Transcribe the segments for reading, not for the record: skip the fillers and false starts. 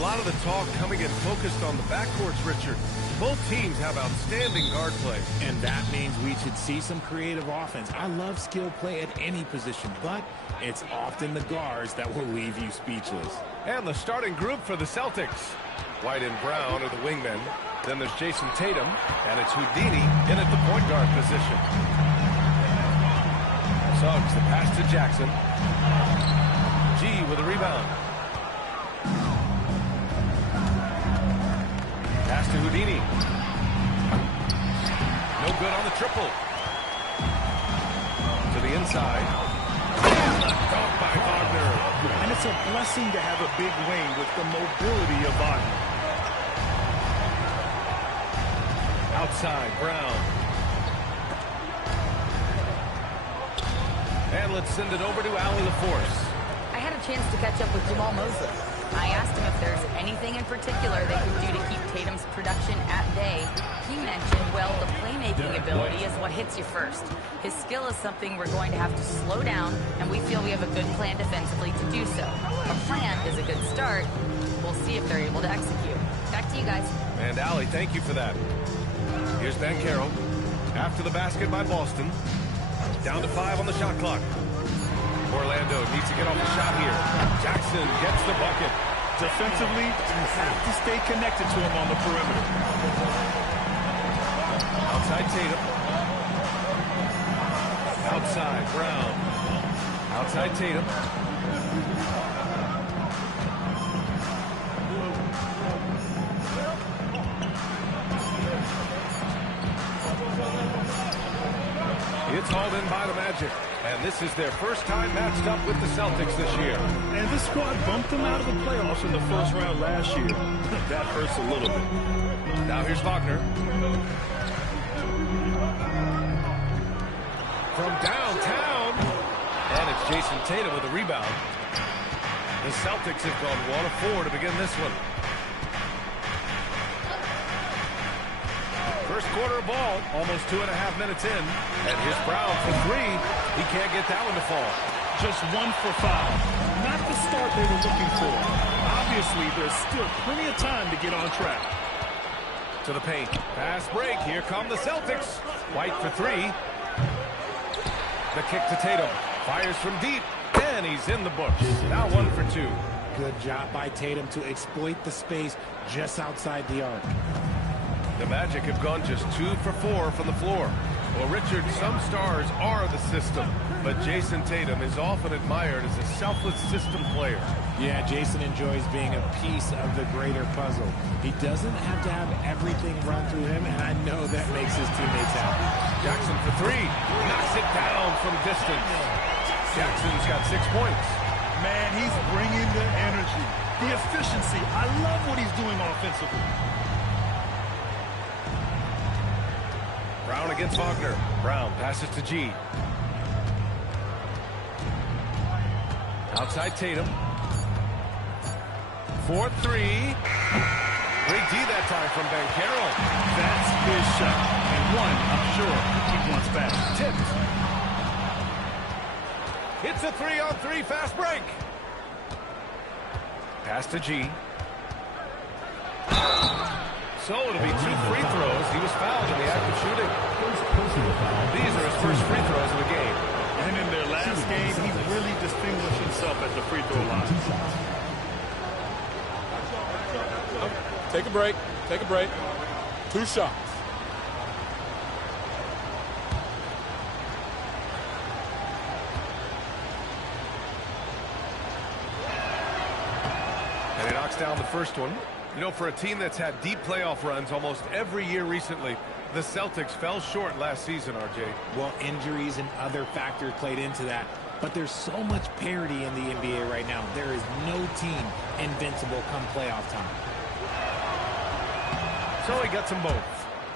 A lot of the talk coming and focused on the backcourts, Richard. Both teams have outstanding guard play. And that means we should see some creative offense. I love skill play at any position, but it's often the guards that will leave you speechless. And the starting group for the Celtics. White and Brown are the wingmen. Then there's Jason Tatum, and it's Houdini in at the point guard position. Suggs, the pass to Jackson. G with a rebound. Pass to Houdini. No good on the triple. To the inside. Left off by Wagner. And it's a blessing to have a big wing with the mobility of Wagner. Outside, Brown. And let's send it over to Allie LaForce. I had a chance to catch up with Jamal Mosley. I asked him if there's anything in particular they can do to keep Tatum's production at bay. He mentioned, well, the playmaking ability is what hits you first. His skill is something we're going to have to slow down, and we feel we have a good plan defensively to do so. A plan is a good start. We'll see if they're able to execute. Back to you guys. And Allie, thank you for that. Here's Banchero. After the basket by Boston. Down to 5 on the shot clock. Orlando needs to get off the shot here. Jackson gets the bucket. Defensively, you have to stay connected to him on the perimeter. Outside Tatum. Outside Brown. Outside Tatum. It's hauled in by the Magic. And this is their first time matched up with the Celtics this year. And this squad bumped them out of the playoffs in the first round last year. That hurts a little bit. Now here's Wagner. From downtown. And it's Jason Tatum with a rebound. The Celtics have gone 1 of 4 to begin this one. First quarter of ball, almost 2.5 minutes in. And here's Brown for 3. He can't get that one to fall. Just 1 for 5. Not the start they were looking for. Obviously, there's still plenty of time to get on track. To the paint. Pass break. Here come the Celtics. White for 3. The kick to Tatum. Fires from deep. And he's in the books. Now 1 for 2. Good job by Tatum to exploit the space just outside the arc. The Magic have gone just 2 for 4 from the floor. Well, Richard, some stars are the system, but Jason Tatum is often admired as a selfless system player. Yeah, Jason enjoys being a piece of the greater puzzle. He doesn't have to have everything run through him, and I know that makes his teammates happy. Jackson for 3. Knocks it down from distance. Jackson's got 6 points. Man, he's bringing the energy, the efficiency. I love what he's doing offensively. Brown against Wagner. Brown passes to G. Outside Tatum. 4-3. Great D that time from Banchero. That's his shot. And one, I'm sure, he wants back. Tipped. It's a 3-on-3 fast break. Pass to G. So it'll be 2 free throws. He was fouled in the act of shooting. These are his first free throws of the game. And in their last game, he really distinguished himself at the free throw line. Take a break. Take a break. 2 shots. And he knocks down the first one. You know, for a team that's had deep playoff runs almost every year recently, the Celtics fell short last season, RJ. Well, injuries and other factors played into that. But there's so much parity in the NBA right now. There is no team invincible come playoff time. So he gets them both.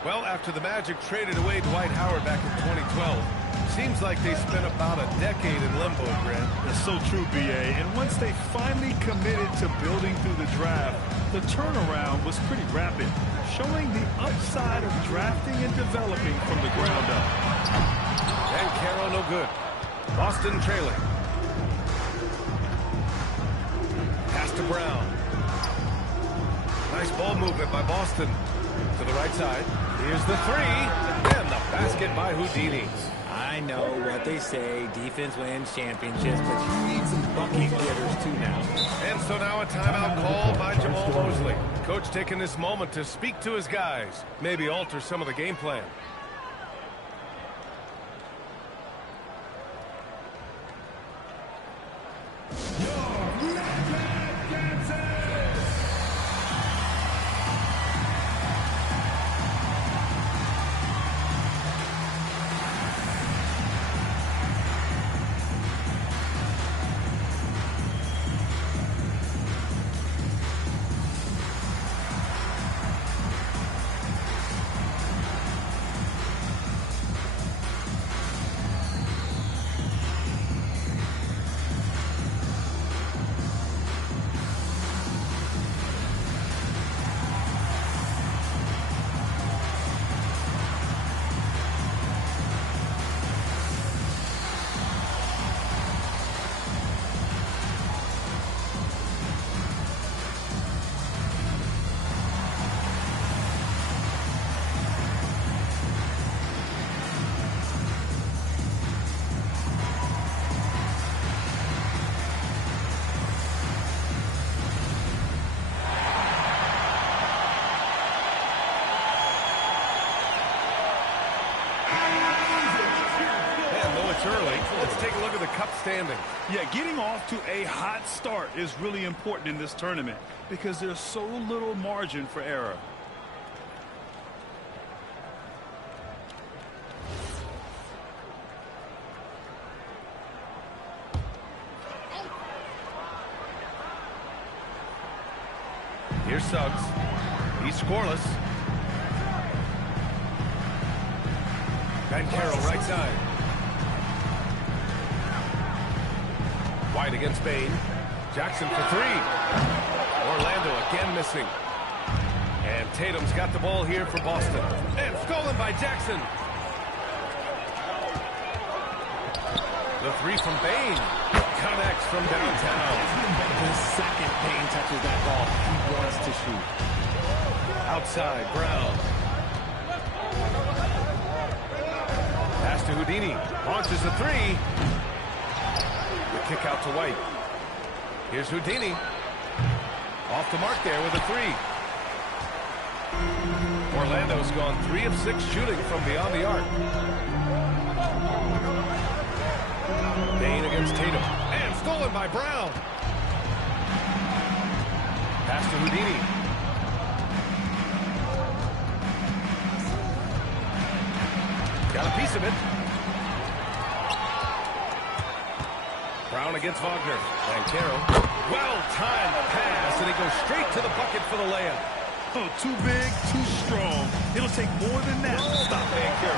Well, after the Magic traded away Dwight Howard back in 2012, seems like they spent about a decade in limbo, Grant. That's so true, B.A. And once they finally committed to building through the draft, the turnaround was pretty rapid, showing the upside of drafting and developing from the ground up. And Carroll no good. Boston trailing. Pass to Brown. Nice ball movement by Boston. To the right side. Here's the three. And the basket by Houdini. I know what they say, defense wins championships, but you need some bucket getters too now. And so now a timeout called by Jamal Mosley. Coach taking this moment to speak to his guys. Maybe alter some of the game plan. Early. Let's take a look at the cup standing. Yeah, getting off to a hot start is really important in this tournament because there's so little margin for error. Here's Suggs. He's scoreless. Banchero right side. White against Bain. Jackson for three. Orlando again missing. And Tatum's got the ball here for Boston. And stolen by Jackson. The three from Bain. Connects from downtown. The second Bain touches that ball, he wants to shoot. Outside, Brown. Pass to Houdini. Launches the three. Kick out to White. Here's Houdini. Off the mark there with a three. Orlando's gone 3 of 6 shooting from beyond the arc. Bain against Tatum. And stolen by Brown. Pass to Houdini. Got a piece of it. Brown against Wagner. Banchero. Well-timed pass, and he goes straight to the bucket for the layup. Oh, too big, too strong. It'll take more than that to stop Banchero.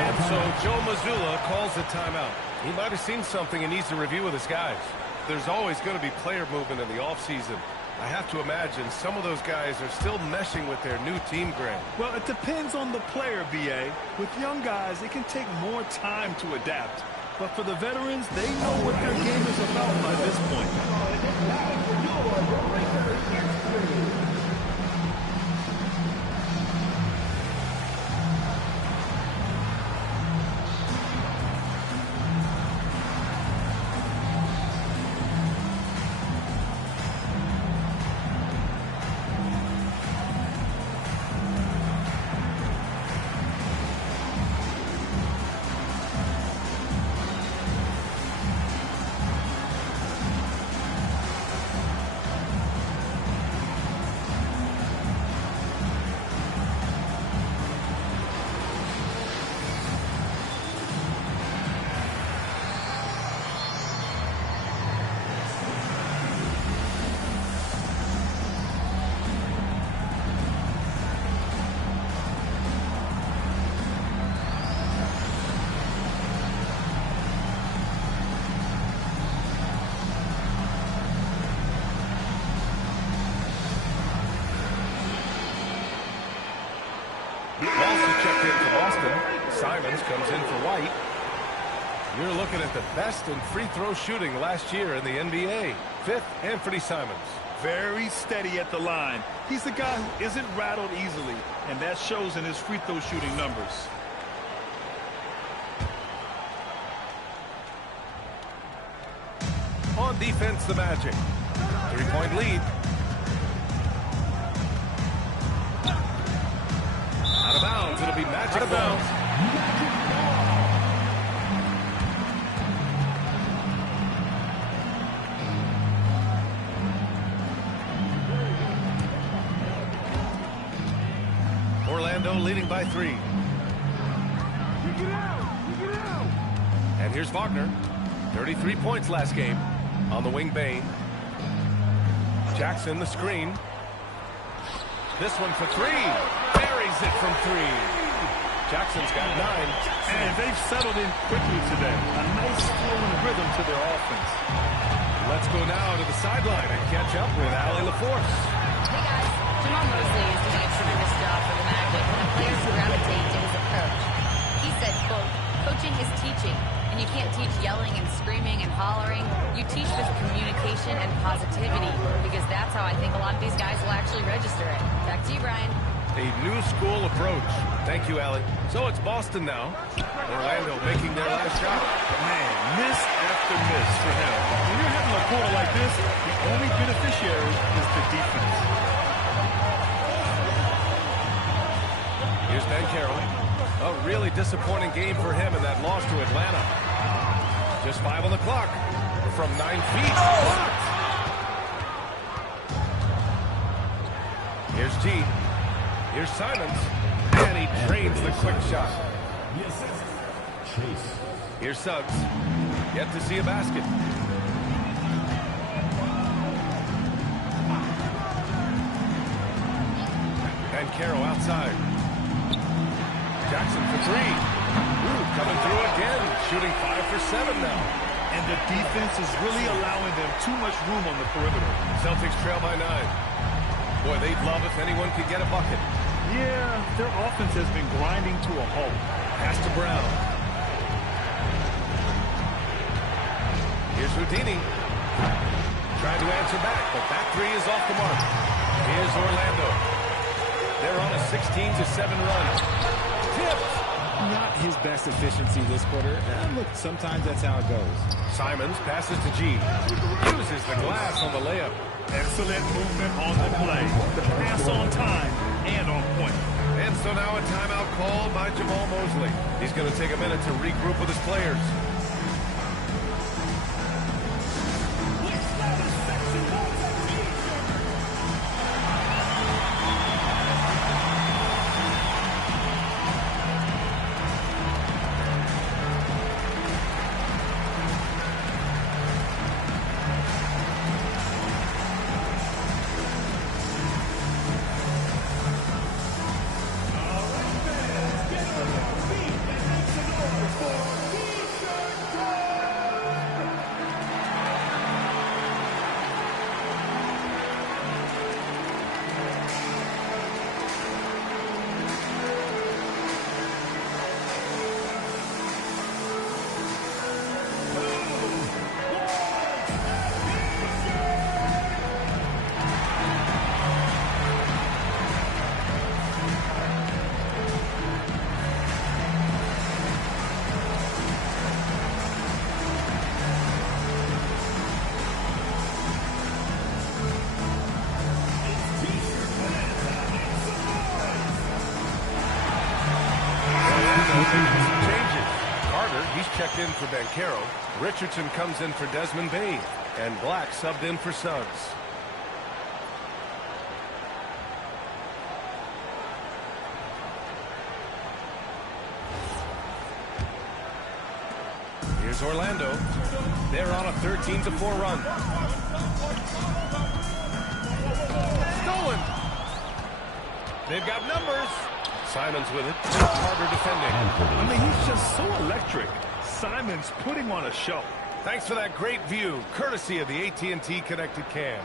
And so Joe Mazzulla calls the timeout. He might have seen something and needs to review with his guys. There's always going to be player movement in the offseason. I have to imagine some of those guys are still meshing with their new team, Grant. Well, it depends on the player, B.A. With young guys, it can take more time to adapt. But for the veterans, they know what their game is about by this point. Checked in for Boston. Simons comes in for White. You're looking at the best in free throw shooting last year in the NBA. 5th, Anthony Simons. very steady at the line. He's the guy who isn't rattled easily, and that shows in his free throw shooting numbers. On defense, the Magic. 3-point lead. Out of bounds. It'll be Magic. Out of bounds. Orlando leading by 3. And here's Wagner. 33 points last game. On the wing, Bane. Jackson, the screen. This one for 3. Buries it from 3. Jackson's got 9. And they've settled in quickly today. A nice flowing rhythm to their offense. Let's go now to the sideline and catch up with Allie LaForce. Hey guys, Jamal Mosley is doing a tremendous job for the Magic, and the players gravitate to his approach. He said, quote, "Coaching is teaching, and you can't teach yelling and screaming and hollering. You teach with communication and positivity, because that's how I think a lot of these guys will actually register it." Back to you, Brian. A new school approach. Thank you, Allie. So it's Boston now. Orlando making their last shot. Man, miss after miss for him. When you're having a quarter like this, the only beneficiary is the defense. Here's Banchero. A really disappointing game for him in that loss to Atlanta. Just 5 on the clock. From 9 feet. Blocked. Here's G. Here's Simons. And he drains the quick shot. Here's Suggs. Yet to see a basket. And Caro outside. Jackson for 3. Ooh, coming through again. Shooting 5 for 7 now. And the defense is really allowing them too much room on the perimeter. Celtics trail by 9. Boy, they'd love if anyone could get a bucket. Yeah, their offense has been grinding to a halt. Pass to Brown. Here's Houdini. Trying to answer back, but that 3 is off the mark. Here's Orlando. They're on a 16-7 run. Tipped. Not his best efficiency this quarter. Look, sometimes that's how it goes. Simons passes to G. Uses the glass on the layup. Excellent movement on the play. The pass on time and on point. And so now a timeout called by Jamal Mosley. He's going to take a minute to regroup with his players. Changes. Carter, he's checked in for Banchero. Richardson comes in for Desmond Bane. And Black subbed in for Suggs. Here's Orlando. They're on a 13-4 run. Stolen. They've got numbers. Simons with it. Carter defending. I mean, he's just so electric. Simons putting on a show. Thanks for that great view, courtesy of the AT&T Connected Cam.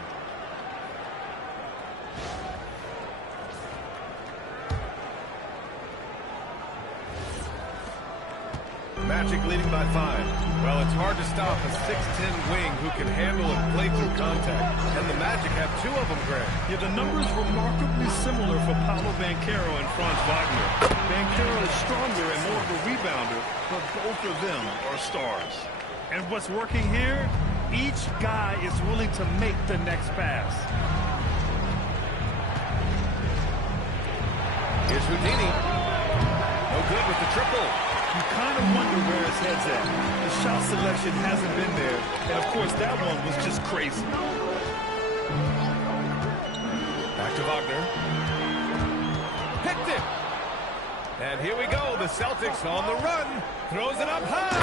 Magic leading by 5. Well, it's hard to stop a 6'10 wing who can handle and play through contact. And the Magic have 2 of them, Grant. Yeah, the numbers remarkably similar for Paolo Banchero and Franz Wagner. Banchero is stronger and more of a rebounder, but both of them are stars. And what's working here? Each guy is willing to make the next pass. Here's Houdini. No good with the triple. You kind of wonder where his head's at. The shot selection hasn't been there. And, of course, that one was just crazy. Back to Wagner. Picked it. And here we go. The Celtics on the run. Throws it up high.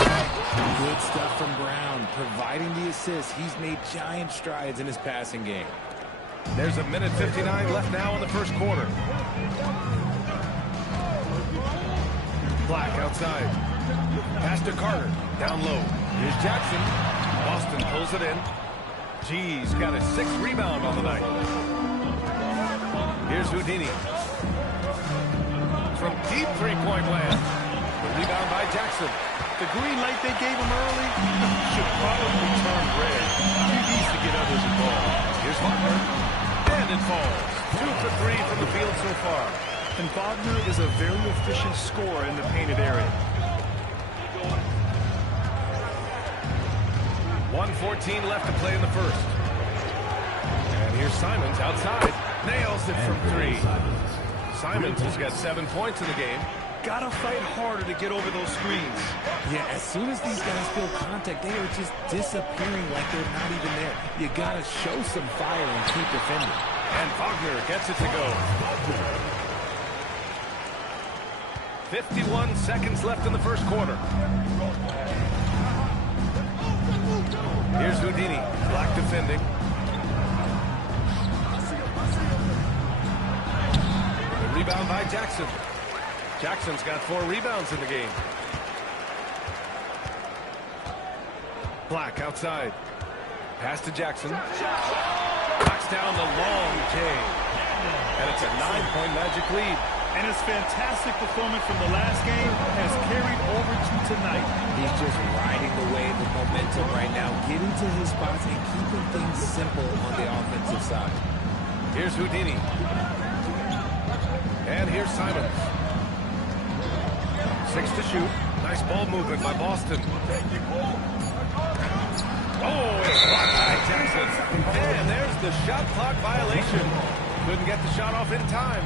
Good stuff from Brown, providing the assist. He's made giant strides in his passing game. There's a minute 59 left now in the first quarter. Black outside. Pass to Carter. Down low. Here's Jackson. Boston pulls it in. G's got a 6th rebound on the night. Here's Houdini. From deep three-point land. The rebound by Jackson. The green light they gave him early should probably turn red. He needs to get others involved. Here's Wagner. And it falls. 2 for 3 from the field so far. And Wagner is a very efficient scorer in the painted area. 1:14 left to play in the first. And here's Simons outside. Nails it from 3. Simons has got 7 points in the game. Gotta fight harder to get over those screens. Yeah, as soon as these guys feel contact, they are just disappearing like they're not even there. You gotta show some fire and keep defending. And Wagner gets it to go. 51 seconds left in the first quarter. Here's Houdini. Black defending. The rebound by Jackson. Jackson's got 4 rebounds in the game. Black outside. Pass to Jackson. Knocks down the long J. And it's a 9-point Magic lead. And his fantastic performance from the last game has carried over to tonight. He's just riding the wave of momentum right now, getting to his spots and keeping things simple on the offensive side. Here's Houdini. And here's Simons. 6 to shoot. Nice ball movement by Boston. Oh, it's blocked by Jackson. And there's the shot clock violation. Couldn't get the shot off in time.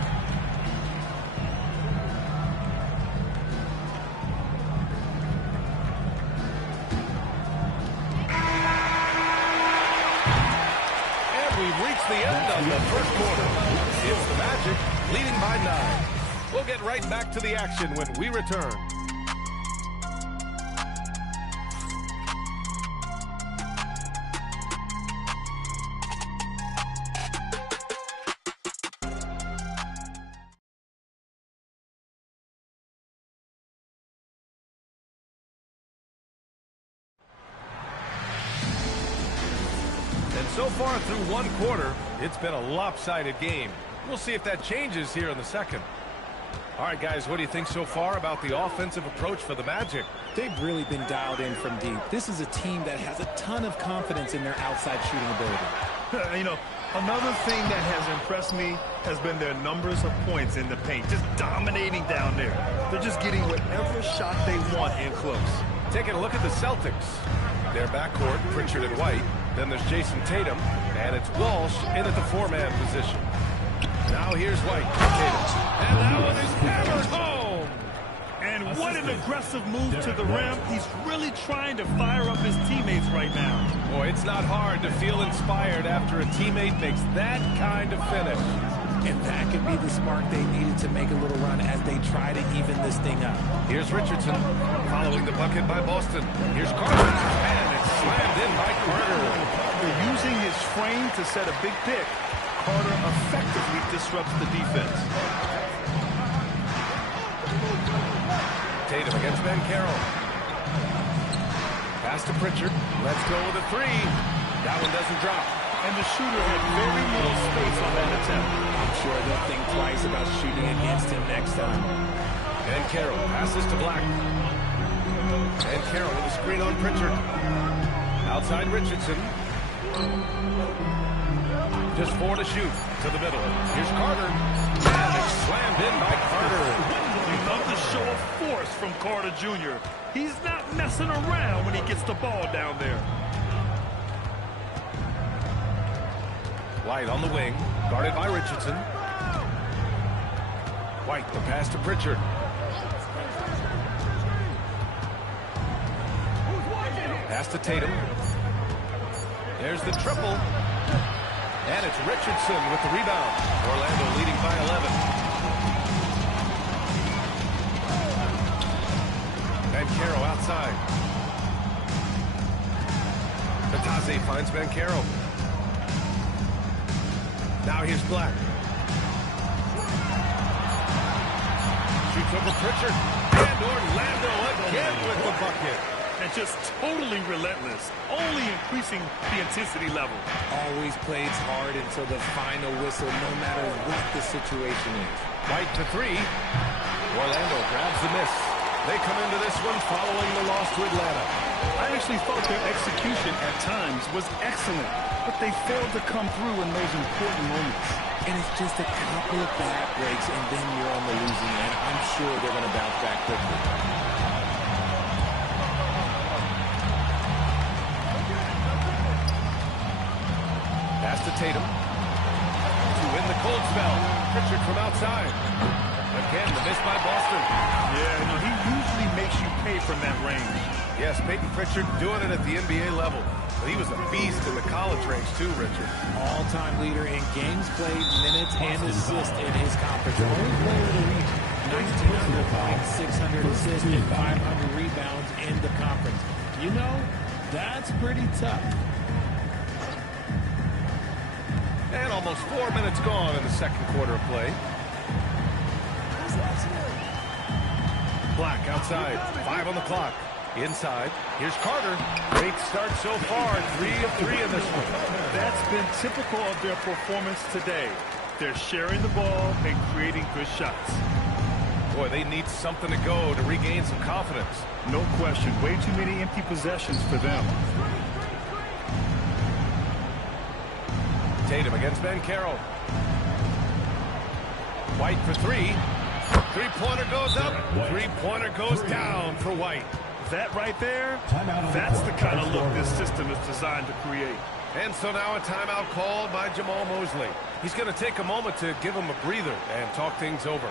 The end of the first quarter. It's the Magic leading by 9. We'll get right back to the action when we return. So far through 1 quarter, it's been a lopsided game. We'll see if that changes here in the second. All right, guys, what do you think so far about the offensive approach for the Magic? They've really been dialed in from deep. This is a team that has a ton of confidence in their outside shooting ability. You know, another thing that has impressed me has been their numbers of points in the paint, just dominating down there. They're just getting whatever shot they want in close. Taking a look at the Celtics. Their backcourt, Pritchard and White. Then there's Jason Tatum, and it's Walsh in at the 4-man position. Now here's White. Tatum. And that one is hammered home. And what an aggressive move to the rim. He's really trying to fire up his teammates right now. Boy, it's not hard to feel inspired after a teammate makes that kind of finish. And that could be the spark they needed to make a little run as they try to even this thing up. Here's Richardson following the bucket by Boston. Here's Carter. And it's slammed in by Carter. Using his frame to set a big pick, Carter effectively disrupts the defense. Tatum against Banchero. Pass to Pritchard. Let's go with a 3. That one doesn't drop. And the shooter had very little space on that attempt. I'm sure they'll think twice about shooting against him next time. Banchero passes to Black. And Carroll with a screen on Pritchard. Outside Richardson. Just 4 to shoot. To the middle. Here's Carter. And it's slammed in by Carter. We love the show of force from Carter Jr. He's not messing around when he gets the ball down there. White on the wing. Guarded by Richardson. White, the pass to Pritchard. Pass to Tatum. There's the triple. And it's Richardson with the rebound. Orlando leading by 11. Banchero outside. Batase finds Banchero. Now here's Black. Shoots over Pritchard. And Orlando again with the bucket. And just totally relentless, only increasing the intensity level. Always plays hard until the final whistle, no matter what the situation is. White to 3. Orlando grabs the miss. They come into this one following the loss to Atlanta. I actually thought their execution at times was excellent, but they failed to come through in those important moments. And it's just a couple of bad breaks, and then you're on the losing end. I'm sure they're going to bounce back quickly. Pass to Tatum. To win the cold spell. Pritchard from outside. Again, the miss by Boston. Yeah, no, he usually makes you pay from that range. Yes, Peyton Pritchard doing it at the NBA level. But he was a beast in the college range too, Richard. All-time leader in games played, minutes, and assists in his conference. Only player to reach 1,900 points, 600 assists, and 500 rebounds in the conference. You know, that's pretty tough. And almost 4 minutes gone in the second quarter of play. Black outside. 5 on the clock. Inside. Here's Carter. Great start so far. 3 of 3 in this one. That's been typical of their performance today. They're sharing the ball and creating good shots. Boy, they need something to go to regain some confidence. No question. Way too many empty possessions for them. Tatum against Banchero. White for 3. Three-pointer goes up. Three-pointer goes down for White. That right there, that's the kind of look this system is designed to create. And so now a timeout called by Jamal Mosley. He's going to take a moment to give him a breather and talk things over.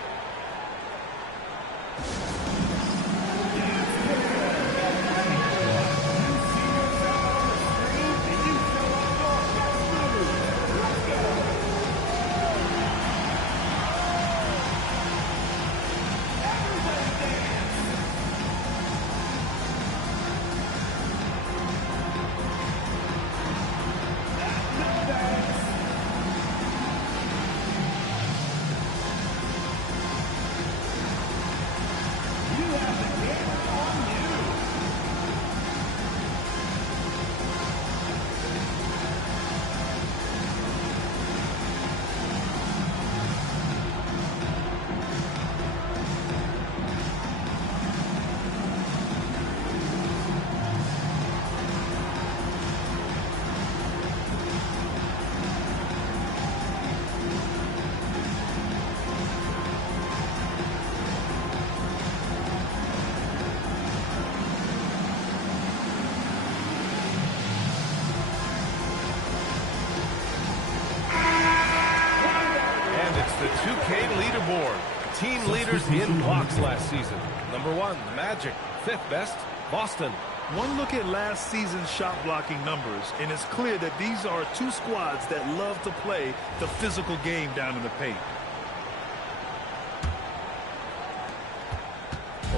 The 2K leaderboard. Team leaders in blocks last season. Number 1, the Magic. 5th best, Boston. One look at last season's shot blocking numbers, and it's clear that these are two squads that love to play the physical game down in the paint.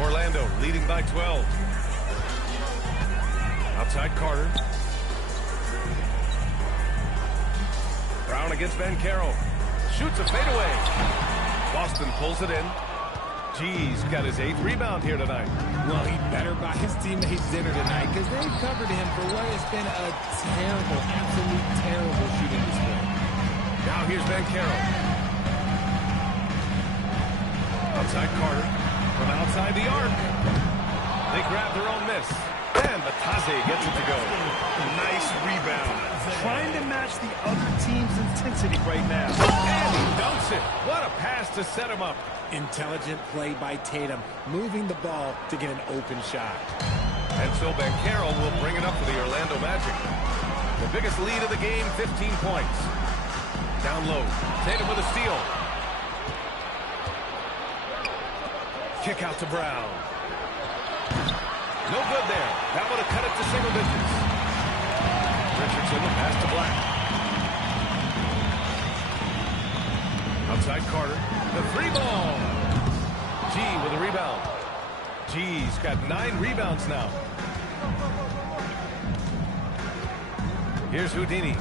Orlando leading by 12. Outside Carter. Brown against Banchero. Shoots a fadeaway. Boston pulls it in. G's got his 8th rebound here tonight. Well, he better buy his teammates dinner tonight because they've covered him for what has been a terrible, absolute terrible shooting display. Now here's Banchero. Outside Carter. From outside the arc. They grab their own miss. And Batase gets it to go. Nice rebound. Trying to match the other team's intensity right now. And he dunks it. What a pass to set him up. Intelligent play by Tatum, moving the ball to get an open shot. And so Banchero will bring it up for the Orlando Magic. The biggest lead of the game, 15 points. Down low. Tatum with a steal. Kick out to Brown. No good there. That would have cut it to single digits. Richardson, the pass to Black. Outside Carter. The three ball. G with a rebound. G's got 9 rebounds now. Here's Houdini.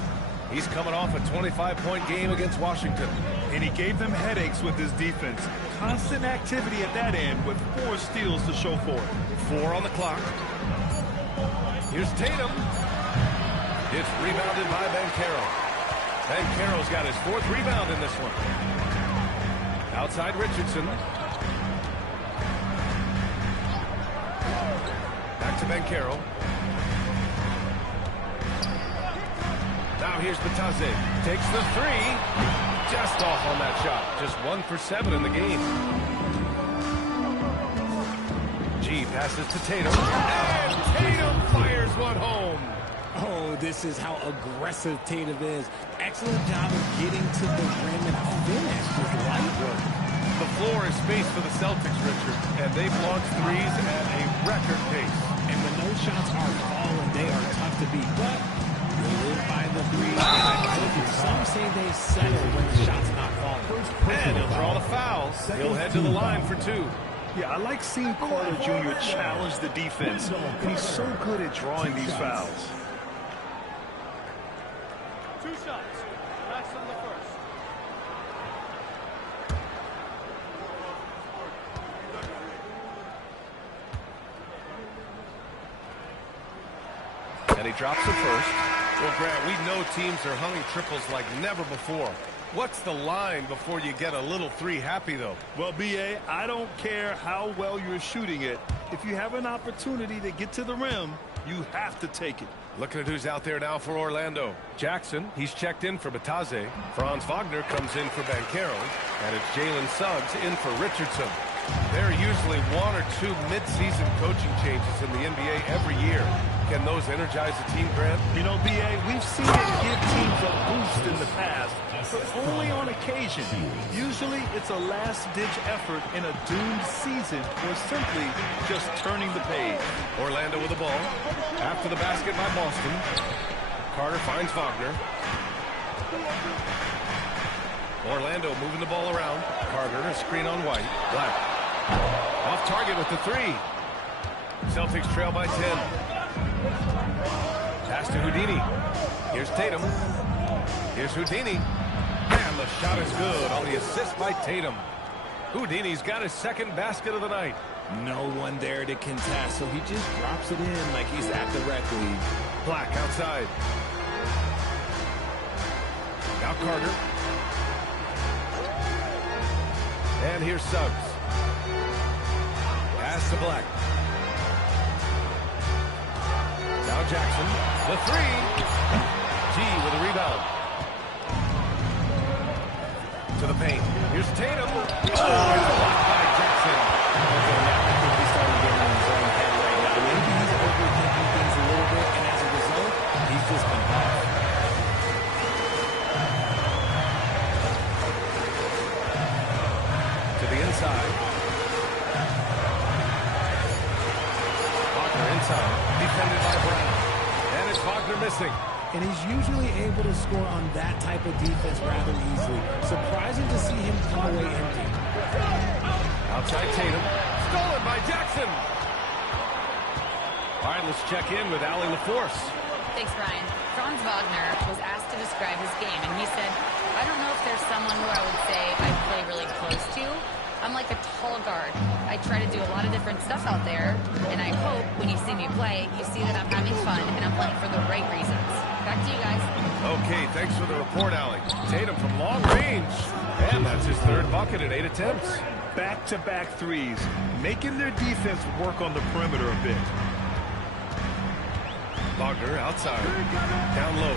He's coming off a 25-point game against Washington. And he gave them headaches with his defense. Constant activity at that end with 4 steals to show for it. 4 on the clock. Here's Tatum. It's rebounded by Banchero. Banchero's got his 4th rebound in this one. Outside Richardson. Back to Banchero. Now here's Batase. Takes the 3. Just off on that shot. Just 1 for 7 in the game. G passes to Tatum. And Tatum fires one home. Oh, this is how aggressive Tatum is. Excellent job of getting to the rim and finish with light work. The floor is space for the Celtics, Richard, and they've launched threes at a record pace. And when those shots are falling, they are tough to beat. But they live by the three. And some say they settle when the shot's not falling. And he'll draw the fouls. He'll head to the line for 2. Yeah, I like seeing Carter Jr. challenge the defense. He's so good at drawing these fouls. 2 shots. Less than the first. And he drops it first. Well, Grant, we know teams are hunting triples like never before. What's the line before you get a little 3 happy, though? Well, B.A., I don't care how well you're shooting it. If you have an opportunity to get to the rim, you have to take it. Looking at who's out there now for Orlando. Jackson, he's checked in for Batase. Franz Wagner comes in for Banchero. And it's Jalen Suggs in for Richardson. There are usually 1 or 2 mid-season coaching changes in the NBA every year. Can those energize a team, Grant? You know, B.A., we've seen it give teams a boost in the past, but only on occasion. Usually it's a last-ditch effort in a doomed season or simply just turning the page. Orlando with the ball. After the basket by Boston. Carter finds Wagner. Orlando moving the ball around. Carter, a screen on White. Black. Off target with the 3. Celtics trail by 10. Pass to Houdini. Here's Tatum. Here's Houdini. And the shot is good on the assist by Tatum. Houdini's got his 2nd basket of the night. No one there to contest, so he just drops it in like he's at the rec league. Black outside. Now Carter. And here's Suggs. Pass to Black. Now Jackson. The 3. G with a rebound. To the paint. Here's Tatum. Oh, it's blocked by Jackson. Okay, now I think he's starting to get in his own head right now. Maybe he's overthinking things a little bit, and as a result, he's just been off. To the inside. Wagner inside. Defended by Brown. And it's Wagner missing. And he's usually able to score on that type of defense rather easily. Surprising to see him come away empty. Outside Tatum. Stolen by Jackson. All right, let's check in with Allie LaForce. Thanks, Brian. Franz Wagner was asked to describe his game, and he said, I don't know if there's someone who I would say I play really close to. I'm like a tall guard. I try to do a lot of different stuff out there, and I hope when you see me play, you see that I'm having fun and I'm playing for the right reasons. Back to you guys. Okay, thanks for the report, Allie. Tatum from long range. And that's his 3rd bucket in 8 attempts. back-to-back threes, making their defense work on the perimeter a bit. Wagner outside. Down low.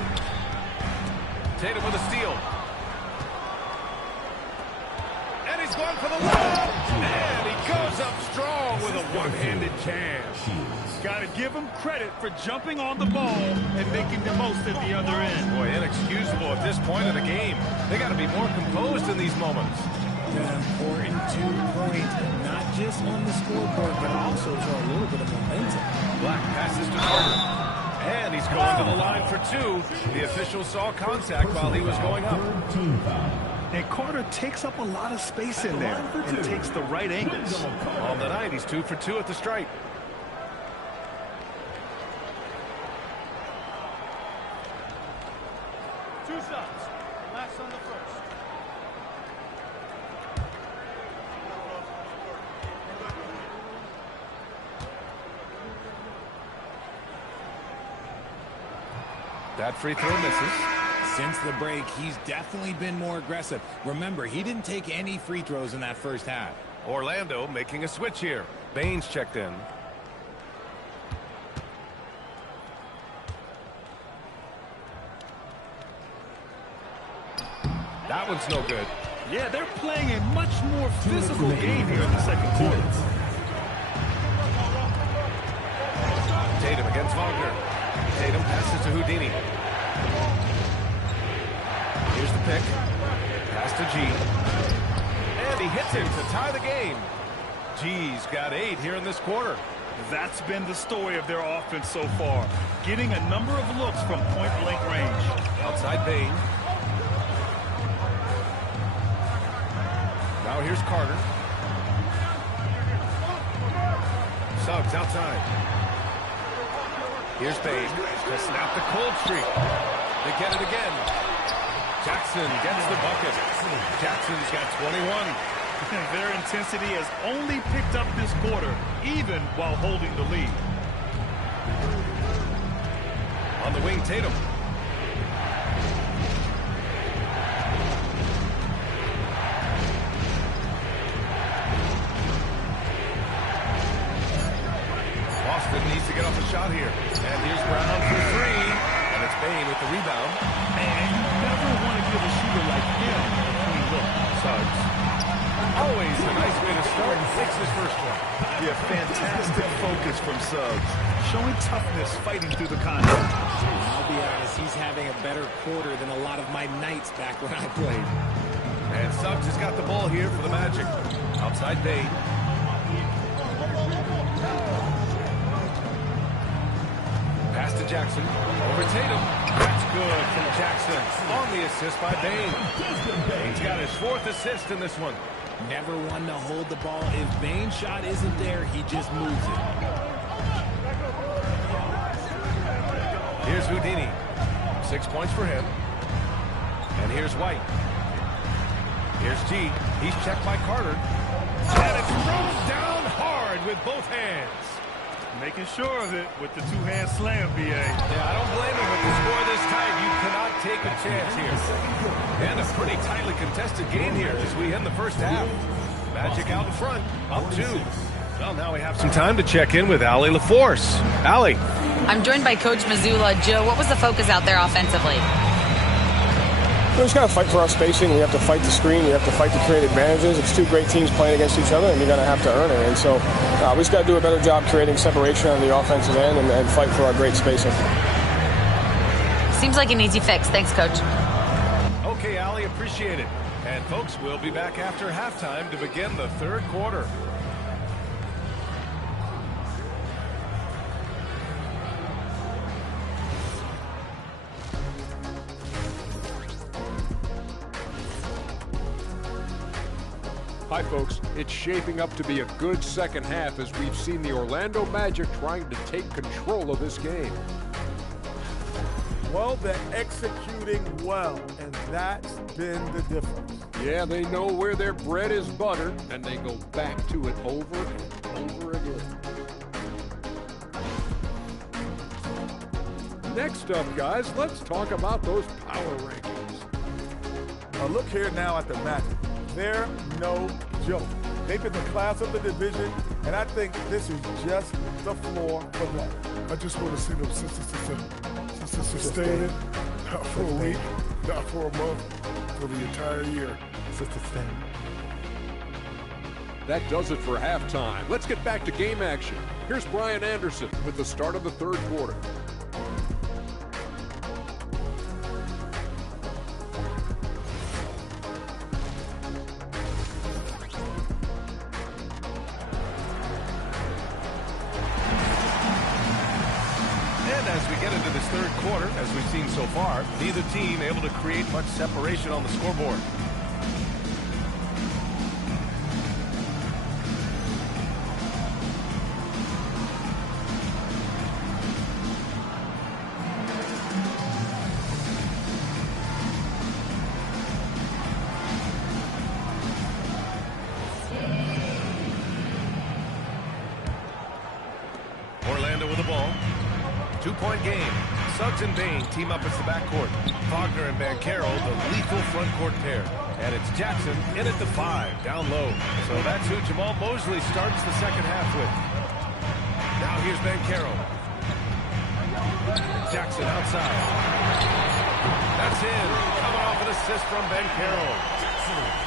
Tatum with a steal. And he's going for the lob. And he goes up strong with a one-handed jam. Got to give him credit for jumping on the ball and making the most at the other end. Boy, inexcusable at this point of the game. They got to be more composed in these moments. An important 2 points, not just on the scoreboard, but also for a little bit of momentum. Black passes to Carter. And he's going to the line for 2. The official saw contact while he was going up. And Carter takes up a lot of space in there and takes the right angles. On the night, he's 2 for 2 at the stripe. Two shots. Last on the first. That free throw misses. Since the break, he's definitely been more aggressive. Remember, he didn't take any free throws in that first half. Orlando making a switch here. Baines checked in. That one's no good. Yeah, they're playing a much more physical game here in the second quarter. Tatum against Wagner. Tatum passes to Houdini. Here's the pick. Pass to G. And he hits him to tie the game. G's got 8 here in this quarter. That's been the story of their offense so far. Getting a number of looks from point-blank range. Outside Bane. Now here's Carter. Suggs outside. Here's Bane to snap the cold streak. They get it again. Jackson gets the bucket. Jackson's got 21. Their intensity has only picked up this quarter, even while holding the lead. On the wing, Tatum. Boston needs to get off the shot here. And here's Brown for 3. And it's Bane with the rebound. And you never want to give a shooter like him a clean look. Suggs. Always a nice way to start. He takes his first one. Yeah, fantastic focus from Suggs. Showing toughness, fighting through the contact. I'll be honest, he's having a better quarter than a lot of my nights back when I played. And Suggs has got the ball here for the Magic. Outside Bane. Pass to Jackson. Over Tatum. That's good from Jackson. On the assist by Bane. Bane's got his 4th assist in this one. Never one to hold the ball. If Bane's shot isn't there, he just moves it. Here's Houdini. 6 points for him. And here's White. Here's G. He's checked by Carter. And it's thrown down hard with both hands. Making sure of it with the 2-hand slam, B.A. Yeah, I don't blame him with the score this tight. You cannot take a chance here. And a pretty tightly contested game here as we end the first half. Magic out in front, up 2. Well, now we have some time to check in with Allie LaForce. Allie. I'm joined by Coach Mazzulla. Joe, what was the focus out there offensively? We just got to fight for our spacing. We have to fight the screen. We have to fight to create advantages. It's 2 great teams playing against each other, and you're going to have to earn it. And so we just got to do a better job creating separation on the offensive end and fight for our great spacing. Seems like an easy fix. Thanks, Coach. Okay, Allie, appreciate it. And, folks, we'll be back after halftime to begin the 3rd quarter. Hi, folks. It's shaping up to be a good second half as we've seen the Orlando Magic trying to take control of this game. Well, they're executing well, and that's been the difference. Yeah, they know where their bread is buttered, and they go back to it over and over again. Next up, guys, let's talk about those power rankings. Now look here now at the Magic. They're no joke. They've been the class of the division, and I think this is just the floor for them. I just want to see them sustain it, not for a week, not for a month, for the entire year. Sustain. That does it for halftime. Let's get back to game action. Here's Brian Anderson with the start of the third quarter. As we get into this third quarter, as we've seen so far, neither team able to create much separation on the scoreboard. Orlando with the ball. Two-point game. Suggs and Bain team up as the backcourt. Wagner and Banchero, the lethal front court pair. And it's Jackson in at the 5, down low. So that's who Jamal Mosley starts the second half with. Now here's Banchero. Jackson outside. That's in. Coming off an assist from Banchero.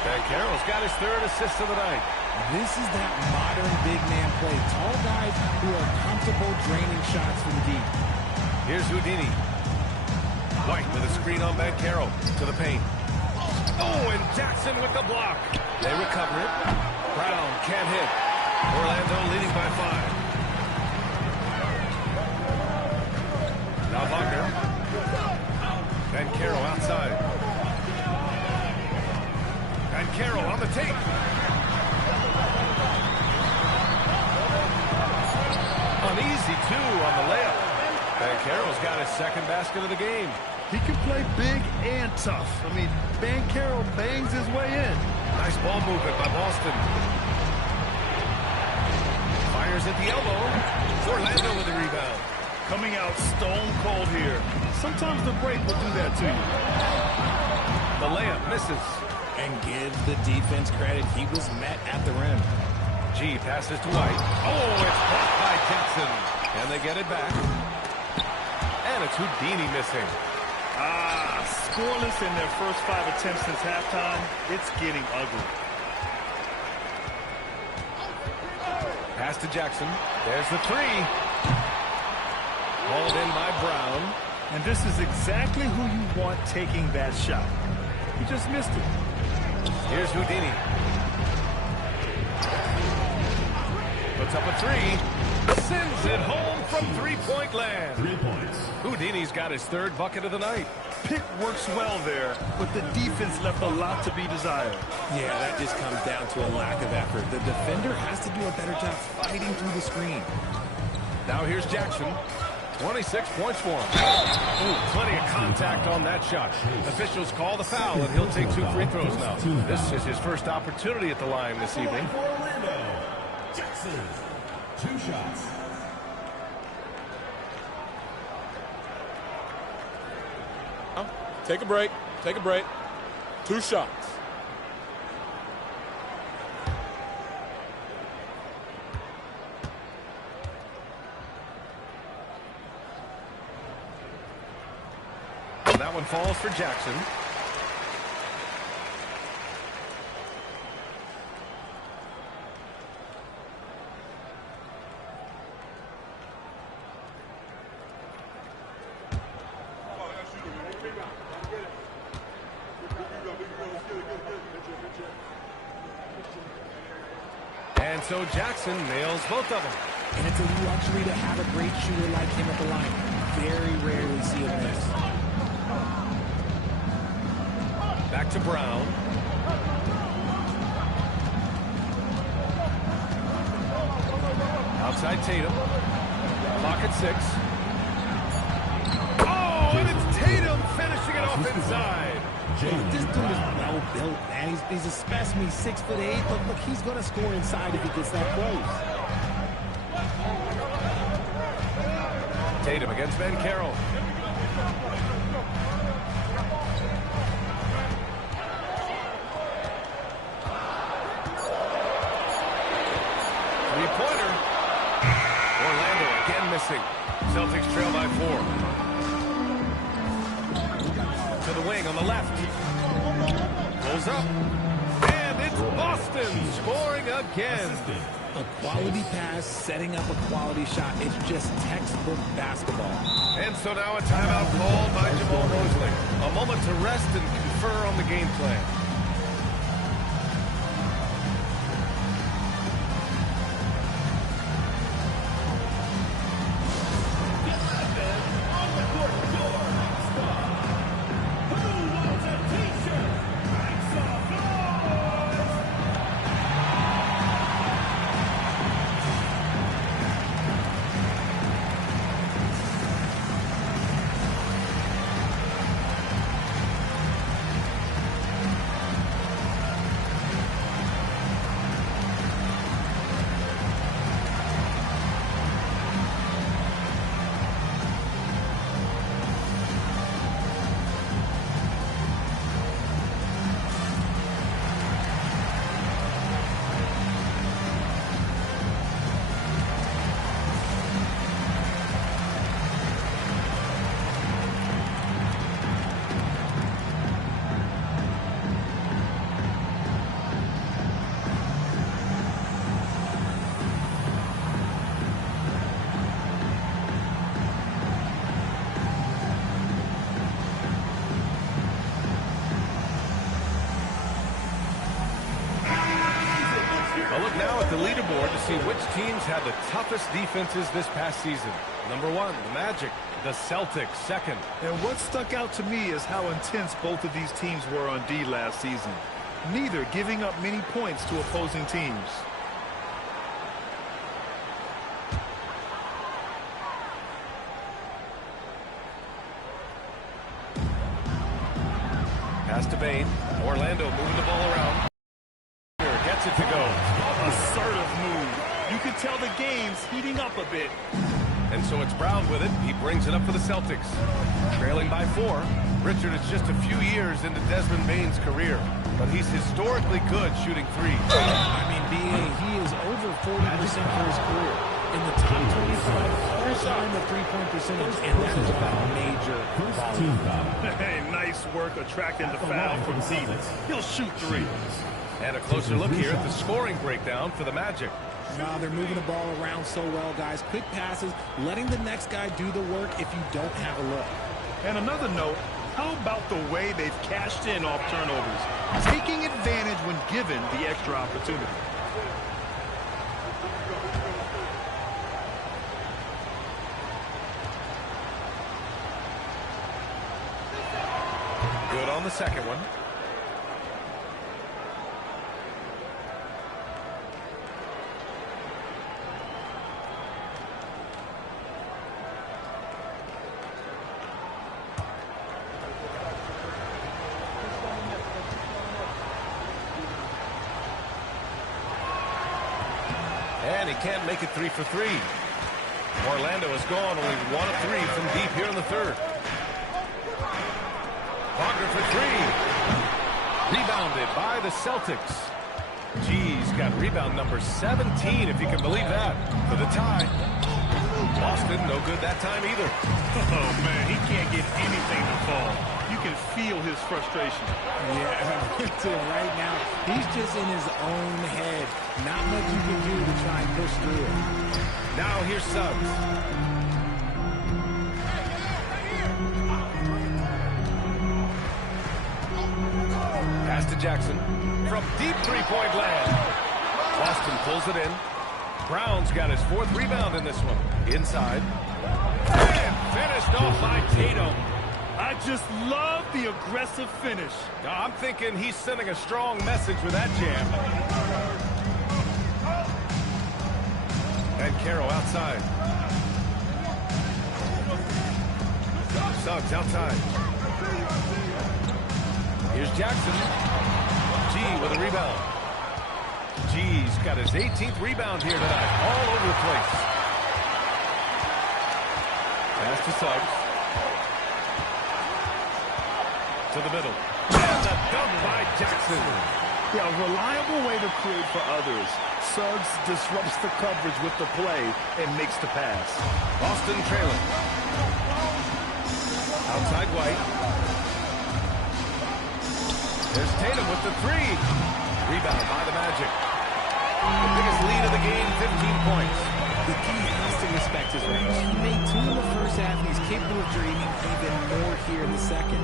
Banchero's got his third assist of the night. This is that modern big man play. Tall guys who are comfortable draining shots from deep. Here's Houdini. White with a screen on Banchero to the paint. Oh, and Jackson with the block. They recover it. Brown can't hit. Orlando leading by 5. Now Wagner. Banchero outside. Banchero on the take. An easy 2 on the layup. Banchero's got his second basket of the game. He can play big and tough. I mean, Banchero bangs his way in. Nice ball movement by Boston. Fires at the elbow. Orlando with the rebound. Coming out stone cold here. Sometimes the break will do that to you. The layup misses. And give the defense credit. He was met at the rim. G passes to White. Oh, it's blocked by Jackson. And they get it back. And it's Houdini missing. Scoreless in their first 5 attempts since halftime. It's getting ugly. Pass to Jackson. There's the 3. Hauled in by Brown. And this is exactly who you want taking that shot. He just missed it. Here's Houdini. Puts up a 3. Sends it home from three-point land. 3 points. Houdini's got his third bucket of the night. Pick works well there, but the defense left a lot to be desired. Yeah, that just comes down to a lack of effort. The defender has to do a better job fighting through the screen. Now here's Jackson. 26 points for him. Ooh, plenty of contact on that shot. Officials call the foul, and he'll take 2 free throws now. This is his first opportunity at the line this evening. Orlando. Jackson. 2 shots. Take a break. Take a break. 2 shots. That one falls for Jackson. And so Jackson nails both of them. And it's a luxury to have a great shooter like him at the line. Very rarely see a miss. Back to Brown. Outside Tatum. Clock at 6. Oh, and it's Tatum finishing it off inside. This dude is well built, man. He's a specimen. He's 6'8", but look, he's going to score inside if he gets that close. Tatum against Banchero. the left. Pulls up. And it's Boston scoring again. A quality pass, setting up a quality shot. It's just textbook basketball. And so now a timeout called by Jamal Mosley. A moment to rest and confer on the game plan. The leaderboard to see which teams had the toughest defenses this past season. Number 1, the Magic. The Celtics, second. And what stuck out to me is how intense both of these teams were on D last season. Neither giving up many points to opposing teams. Pass to Bane. Orlando moving the ball around. Gets it to go. Assertive move. You can tell the game's heating up a bit. And so it's Brown with it. He brings it up for the Celtics. Trailing by 4. Richard, it's just a few years into Desmond Bane's career, but he's historically good shooting threes. I mean, B.A., he is over 40% for his career. In the top 25, first time the three-point percentage, and that is a major foul. Hey, nice work attracting the foul from Stevens. He'll shoot 3. And a closer look here at the scoring breakdown for the Magic. No, they're moving the ball around so well, guys. Quick passes, letting the next guy do the work if you don't have a look. And another note, how about the way they've cashed in off turnovers? Taking advantage when given the extra opportunity. Good on the second one. And he can't make it 3 for 3. Orlando has gone only 1 of 3 from deep here in the third. Wagner for 3. Rebounded by the Celtics. G's got rebound number 17, if you can believe that, for the tie. Boston, no good that time either. Oh, man, he can't get anything to fall. You can feel his frustration. Yeah, right now, he's just in his own head. Not much you can do to try and push through it. Now here's Suggs. Pass to Jackson from deep three-point land. Boston pulls it in. Brown's got his 4th rebound in this one. Inside. And finished off by Tatum. I just love the aggressive finish. I'm thinking he's sending a strong message with that jam. And Carroll outside. Suggs outside. Here's Jackson. G with a rebound. G's got his 18th rebound here tonight. All over the place. Pass to Suggs. To the middle. And the dunk by Jackson. Yeah, a reliable way to create for others. Suggs disrupts the coverage with the play and makes the pass. Boston trailing. Outside White. There's Tatum with the three. Rebound by the Magic. The biggest lead of the game, 15 points. The key has to respect his range. He made 2 in the first half. He's capable of dreaming even more here in the second.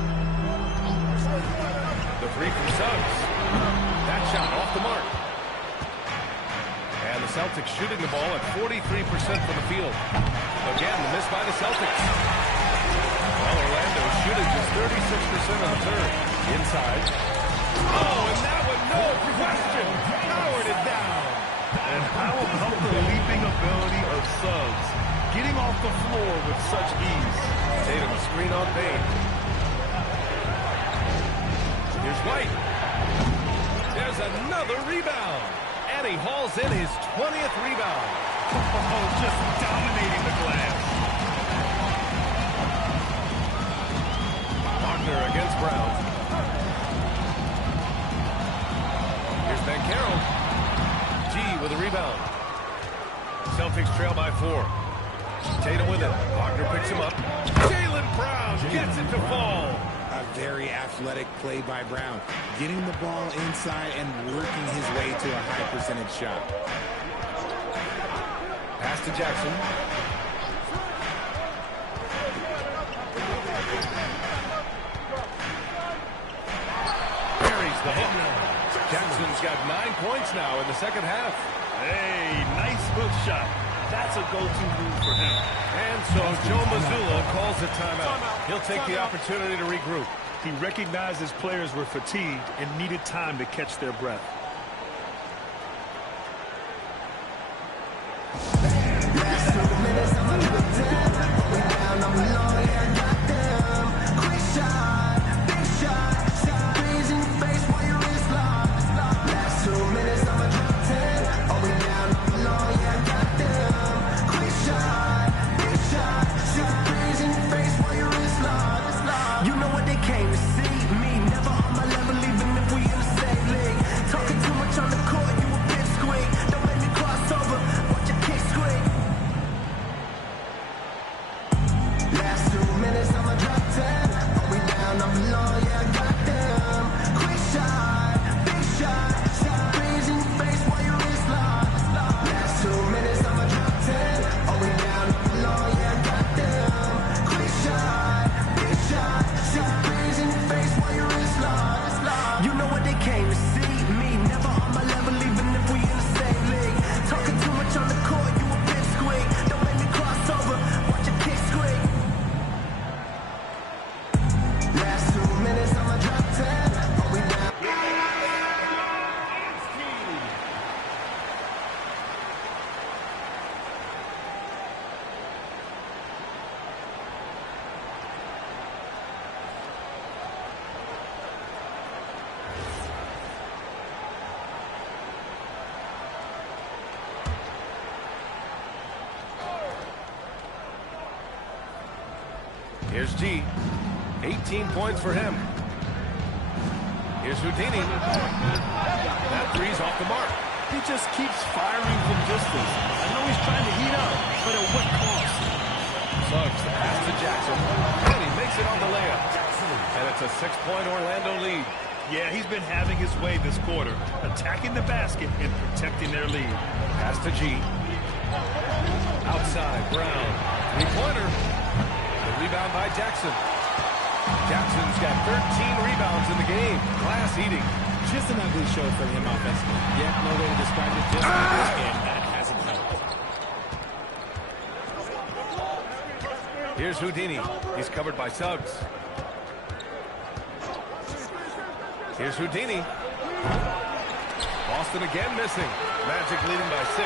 The three from Suggs. That shot off the mark. And the Celtics shooting the ball at 43% from the field. Again, the miss by the Celtics. Well, Orlando shooting just 36% on the third. Inside. Oh, and that one, no question. Powered it down. And how about the leaping ability of Suggs? Getting off the floor with such ease. Tatum screen on Payne. Here's White. There's another rebound. And he hauls in his 20th rebound. Oh, just dominating the glass. Wagner against Brown. Here's Banchero. G with a rebound. Celtics trail by 4. Tatum with it. Wagner picks him up. Jaylen Brown gets it to fall. A very athletic play by Brown. Getting the ball inside and working his way to a high percentage shot. Pass to Jackson. Buries the hook. Jackson's got 9 points now in the second half. Hey, nice hook shot. That's a go-to move for him. And so Joe Mazzulla calls a timeout. He'll take the opportunity to regroup. He recognized his players were fatigued and needed time to catch their breath. Here's G. 18 points for him. Here's Houdini. That three's off the mark. He just keeps firing from distance. I know he's trying to heat up, but at what cost? Suggs the pass to Jackson. And he makes it on the layup. And it's a 6-point Orlando lead. Yeah, he's been having his way this quarter, attacking the basket and protecting their lead. Pass to G. Outside, Brown. Three-pointer. The rebound by Jackson. Jackson's got 13 rebounds in the game. Glass eating. Just an ugly show for him offensively. Yeah, no way to describe it. Just ugly, and that hasn't helped. Here's Houdini. He's covered by Suggs. Here's Houdini. Boston again missing. Magic leading by 6.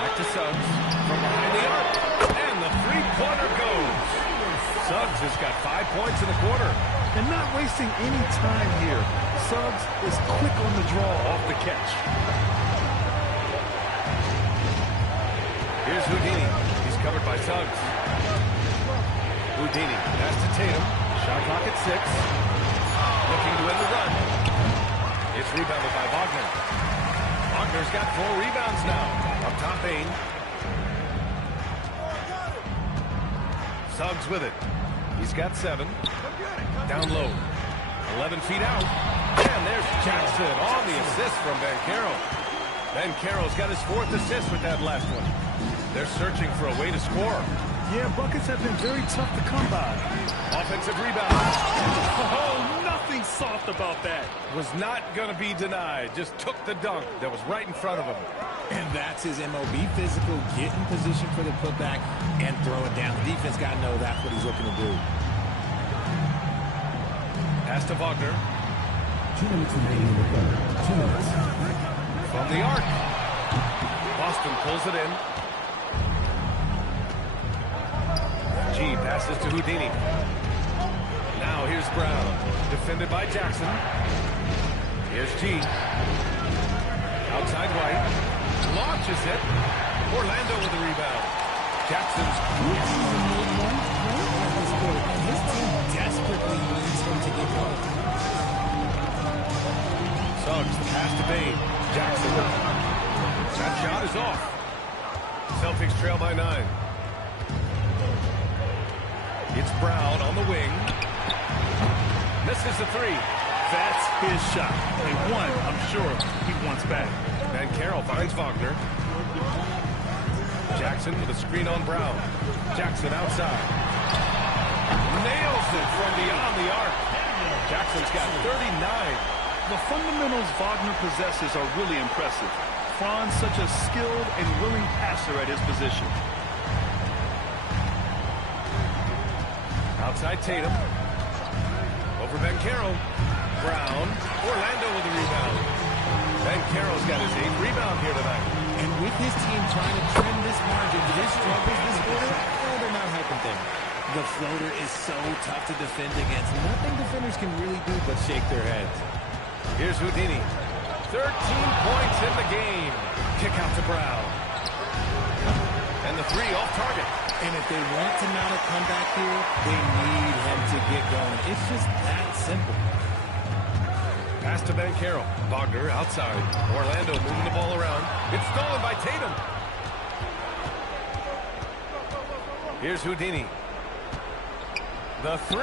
Back to Suggs. From behind the arc. And the three-pointer goes. Suggs has got 5 points in the quarter. And not wasting any time here. Suggs is quick on the draw off the catch. Here's Houdini. He's covered by Suggs. Houdini. Pass to Tatum. Shot clock at 6. Looking to end the run. It's rebounded by Wagner. Wagner's got 4 rebounds now. Up top, Payne. Suggs with it. He's got 7. Down low. 11 feet out. And there's Jackson on the assist from Banchero. Banchero's got his 4th assist with that last one. They're searching for a way to score. Yeah, buckets have been very tough to come by. Offensive rebound. Oh, nothing soft about that. Was not going to be denied. Just took the dunk that was right in front of him. And that's his MOB, physical, get in position for the putback, and throw it down. The defense got to know that's what he's looking to do. Pass to Wagner. 2 minutes remaining in the third. 2 minutes. From the arc. Boston pulls it in. G passes to Houdini. Now here's Brown. Defended by Jackson. Here's G. Outside White. Launches it. Orlando with the rebound. Jackson's His team desperately needs him to get going. Suggs, the pass to Bane. Jackson. That shot is off. Celtics trail by 9. It's Brown on the wing. Misses the 3. That's his shot. And one, I'm sure, he wants back. Banchero finds Wagner. Jackson with a screen on Brown. Jackson outside. Nails it from beyond the arc. Jackson's got 39. The fundamentals Wagner possesses are really impressive. Franz such a skilled and willing passer at his position. Outside Tatum. Over Banchero. Brown. Orlando with the rebound. Banchero's got his 8th rebound here tonight. And with his team trying to trim this margin, his struggles this quarter, they're not helping things. The floater is so tough to defend against. Nothing defenders can really do but shake their heads. Here's Houdini. 13 points in the game. Kick out to Brown. And the 3 off target. And if they want to mount a comeback here, they need him to get going. It's just that simple. Pass to Banchero. Wagner outside. Orlando moving the ball around. It's stolen by Tatum. Here's Houdini. The 3.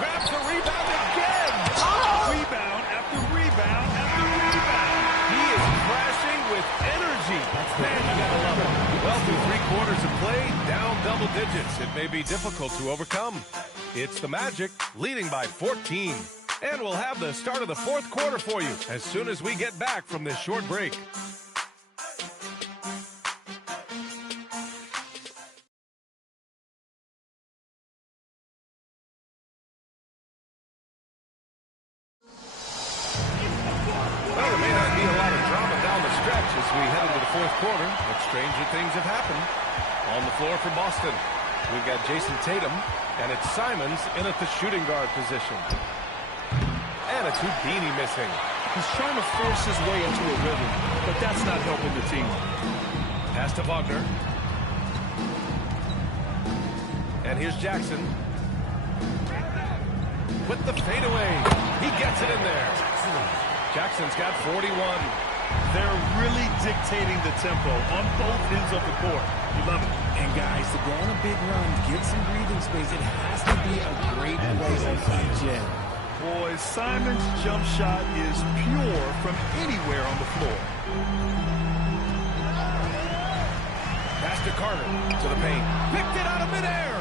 Grabs the rebound again. Oh! Rebound after rebound after rebound. He is crashing with energy. Man, you gotta love it. Well, through 3 quarters of play, down double digits. It may be difficult to overcome. It's the Magic leading by 14. And we'll have the start of the 4th quarter for you as soon as we get back from this short break. Well, there may not be a lot of drama down the stretch as we head into the 4th quarter, but stranger things have happened. On the floor for Boston, we've got Jason Tatum, and it's Simons in at the shooting guard position. And it's Houdini missing. He's trying to force his way into a rhythm, but that's not helping the team. Pass to Wagner. And here's Jackson. With the fadeaway. He gets it in there. Jackson's got 41. They're really dictating the tempo on both ends of the court. You love it. And guys, to go on a big run, get some breathing space, it has to be a great play on each end. Boy, Simon's jump shot is pure from anywhere on the floor. Pass to Carter to the paint. Picked it out of midair.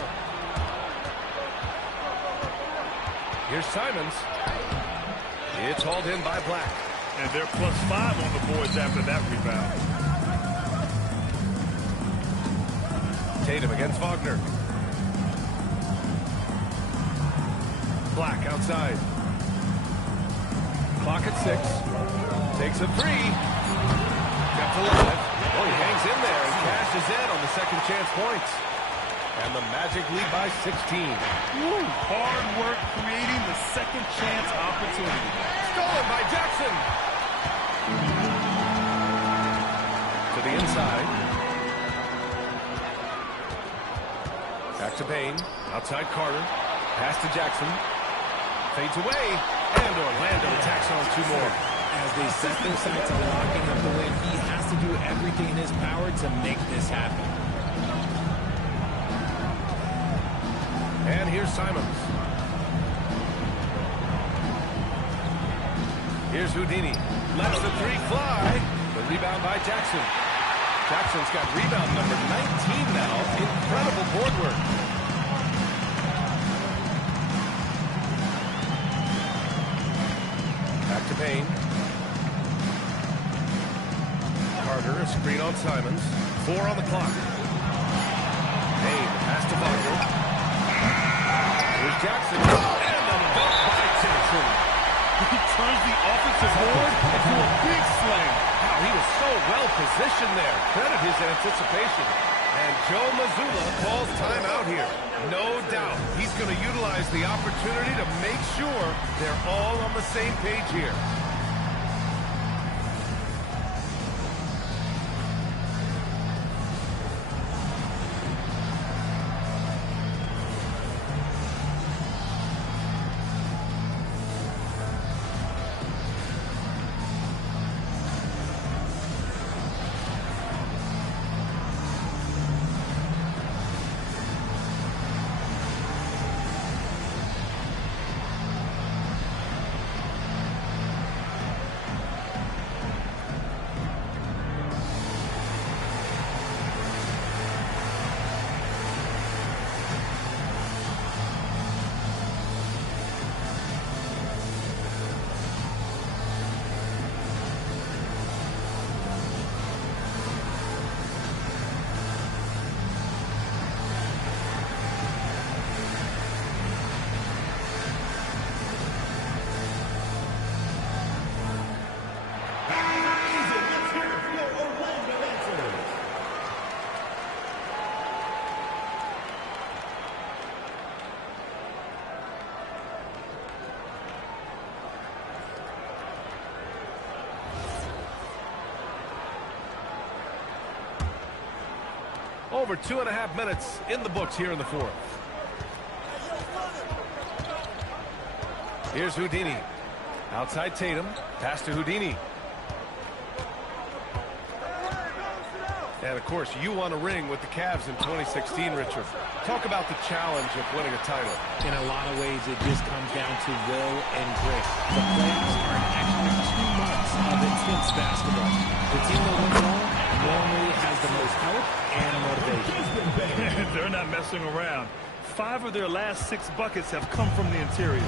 Here's Simons. It's hauled in by Black. And they're +5 on the boards after that rebound. Tatum against Wagner. Black outside. Clock at 6. Takes a 3. Kept alive. Oh, he hangs in there and cashes in on the second chance points. And the Magic lead by 16. Woo. Hard work creating the second chance opportunity. Stolen by Jackson. To the inside. Back to Bane. Outside Carter. Pass to Jackson. Fades away. And Orlando tacks on 2 more. As they set their sights on locking up the win, he has to do everything in his power to make this happen. And here's Simons. Here's Houdini. Lets the three fly. The rebound by Jackson. Jackson's got rebound number 19 now. Incredible board work. Back to Payne. Carter, a screen on Simons. 4 on the clock. Payne, pass to Wagner. Here's Jackson. And a dunk by Jackson. He turns the offensive board into a big slam. Wow, he was so well positioned there. Credit his anticipation. And Joe Mazzulla calls timeout here. No doubt he's going to utilize the opportunity to make sure they're all on the same page here. Over 2.5 minutes in the books here in the fourth. Here's Houdini. Outside Tatum. Pass to Houdini. And, of course, you won a ring with the Cavs in 2016, Richard. Talk about the challenge of winning a title. In a lot of ways, it just comes down to will and grit. The playoffs are actually 2 months of intense basketball. The team that wins it all normally has the most help and motivation. They're not messing around. 5 of their last 6 buckets have come from the interior.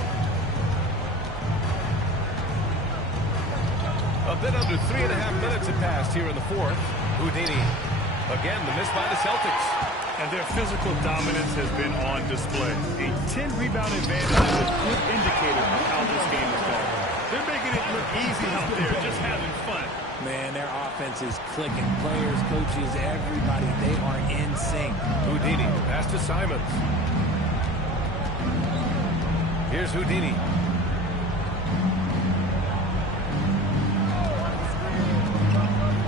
A bit under 3.5 minutes have passed here in the fourth. Houdini. Again, the miss by the Celtics. And their physical dominance has been on display. A 10-rebound advantage is a good indicator of how this game is going. They're making it look easy out there, just having fun. Man, their offense is clicking. Players, coaches, everybody, they are in sync. Houdini, pass to Simons. Here's Houdini.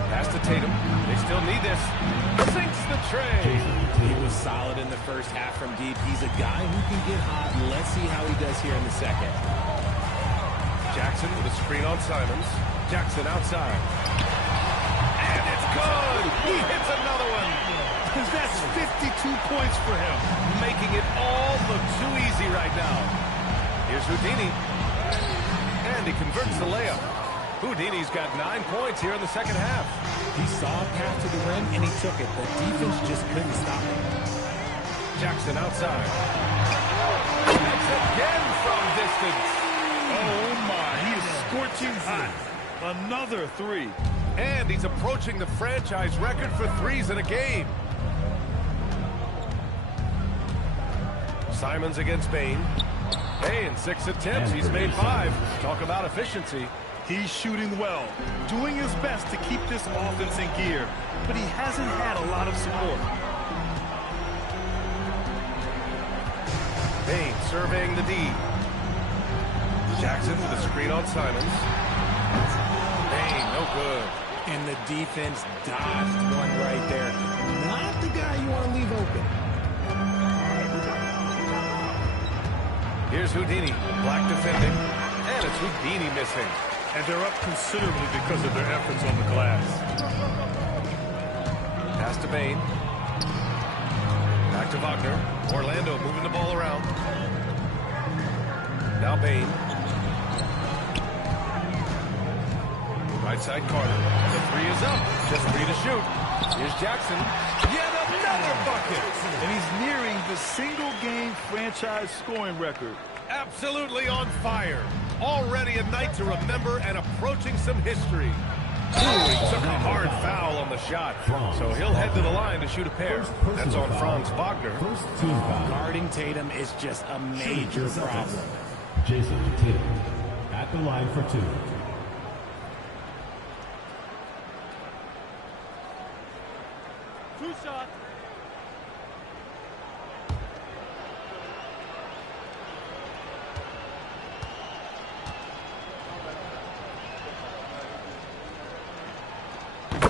Pass to Tatum. They still need this. Sinks the tray. He was solid in the first half from deep. He's a guy who can get hot. Let's see how he does here in the second. Jackson with a screen on Simons. Jackson outside. And it's good. He hits another one. That's 52 points for him. Making it all look too easy right now. Here's Houdini. And he converts the layup. Houdini's got 9 points here in the second half. He saw a path to the rim, and he took it. The defense just couldn't stop him. Jackson outside. Connects again from distance. Oh, my. He is scorching hot. Another 3. And he's approaching the franchise record for threes in a game. Simons against Payne. Payne, 6 attempts. He's made 5. Talk about efficiency. He's shooting well, doing his best to keep this offense in gear, but he hasn't had a lot of support. Payne surveying the D. Jackson with a screen on Simons. Payne, no good. And the defense dodged one right there. Not the guy you want to leave open. Here's Houdini. Black defending. And it's Houdini missing. And they're up considerably because of their efforts on the glass. Pass to Payne. Back to Wagner. Orlando moving the ball around. Now Payne. Right side corner. The three is up. Just 3 to shoot. Here's Jackson. Yet another bucket. And he's nearing the single-game franchise scoring record. Absolutely on fire. Already a night to remember and approaching some history. Ooh, he took a hard foul on the shot. So he'll head to the line to shoot a pair. That's on Franz Wagner. Guarding Tatum is just a major problem. Jason Tatum at the line for 2. Two shots.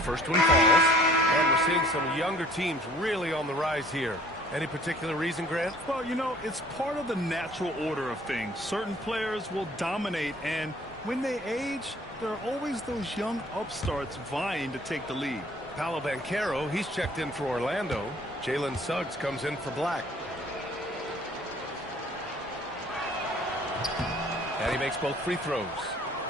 First one falls, and we're seeing some younger teams really on the rise here. Any particular reason, Grant? Well, you know, it's part of the natural order of things. Certain players will dominate, and when they age, there are always those young upstarts vying to take the lead. Paolo Banchero, he's checked in for Orlando. Jalen Suggs comes in for Black. And he makes both free throws.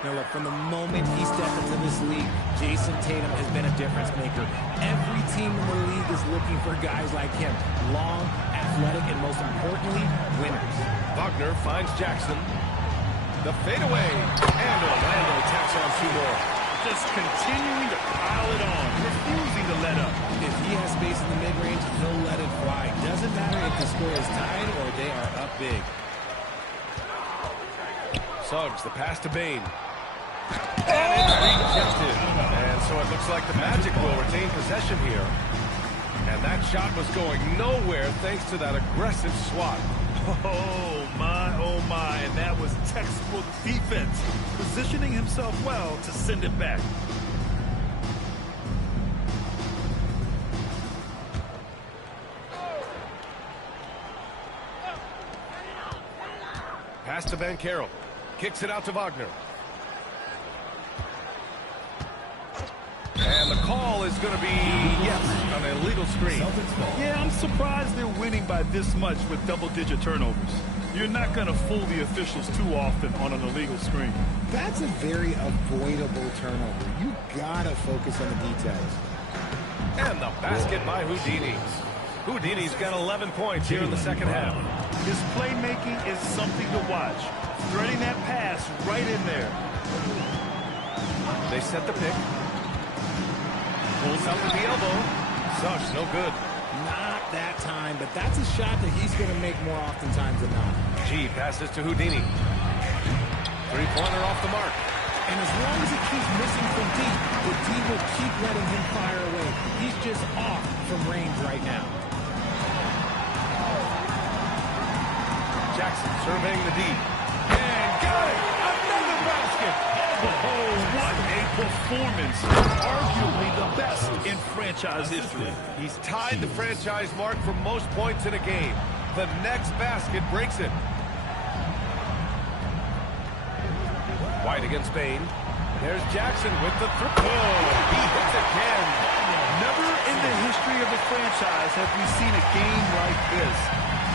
Now look, from the moment he stepped into this league, Jason Tatum has been a difference maker. Every team in the league is looking for guys like him. Long, athletic, and most importantly, winners. Wagner finds Jackson. The fadeaway. And Orlando tacks on 2 more. Just continuing to pile it on, refusing to let up. If he has space in the mid-range, he'll let it fly. Doesn't matter if the score is tied or they are up big. Suggs, the pass to Bane. And it's rejected. And so it looks like the Magic will retain possession here. And that shot was going nowhere thanks to that aggressive swat. Oh my, and that was textbook defense. Positioning himself well to send it back. Pass to Banchero. Kicks it out to Wagner. And the call is going to be, yes, an illegal screen. Yeah, I'm surprised they're winning by this much with double-digit turnovers. You're not going to fool the officials too often on an illegal screen. That's a very avoidable turnover. You gotta focus on the details. And the basket by Houdini. Houdini's got 11 points here in the second half. His playmaking is something to watch. Threading that pass right in there. They set the pick. Pulls up with the elbow. Such, no good. Not that time, but that's a shot that he's going to make more oftentimes than not. G passes to Houdini. Three-pointer off the mark. And as long as it keeps missing from deep, the D will keep letting him fire away. He's just off from range right now. Jackson surveying the D. And got it! Another basket! Oh, what a performance. Arguably the best in franchise history. He's tied the franchise mark for most points in a game. The next basket breaks it. White against Bane. There's Jackson with the three. Oh, he hits again. Never in the history of the franchise have we seen a game like this.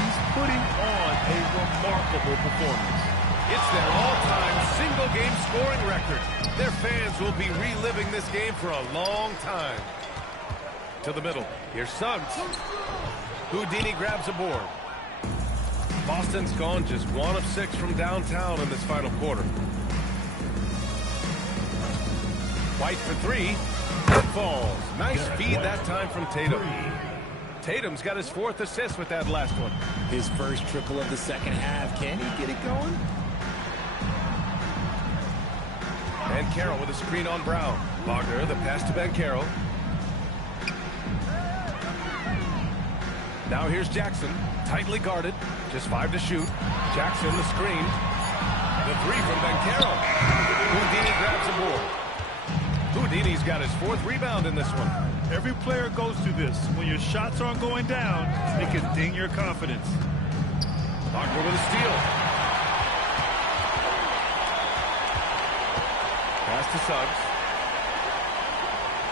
He's putting on a remarkable performance. It's their all-time single-game scoring record. Their fans will be reliving this game for a long time. To the middle. Here's Suggs. Houdini grabs a board. Boston's gone just 1 of 6 from downtown in this final quarter. White for 3. It falls. Nice feed that time from Tatum. Tatum's got his 4th assist with that last one. His first triple of the second half. Can he get it going? Banchero with a screen on Brown. Wagner, the pass to Banchero. Now here's Jackson. Tightly guarded. Just 5 to shoot. Jackson the screen. The 3 from Banchero. Houdini grabs a board. Houdini's got his 4th rebound in this one. Every player goes through this. When your shots aren't going down, it can ding your confidence. Wagner with a steal. Pass to Suggs.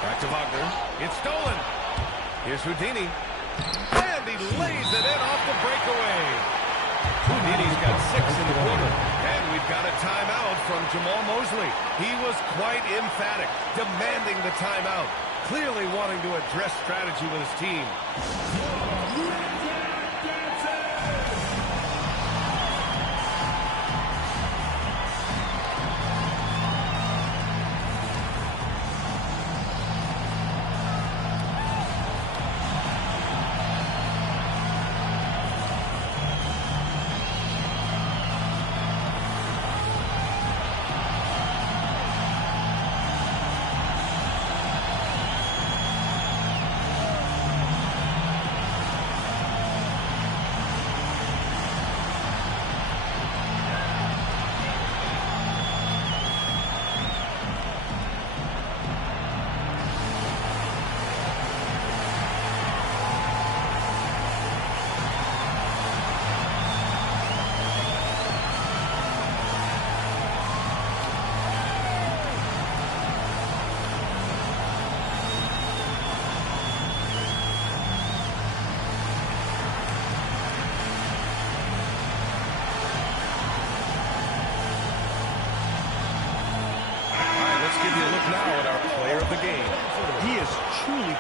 Back to Wagner. It's stolen. Here's Houdini. And he lays it in off the breakaway. Houdini's got 6 in the quarter. And we've got a timeout from Jamal Mosley. He was quite emphatic, demanding the timeout, clearly wanting to address strategy with his team.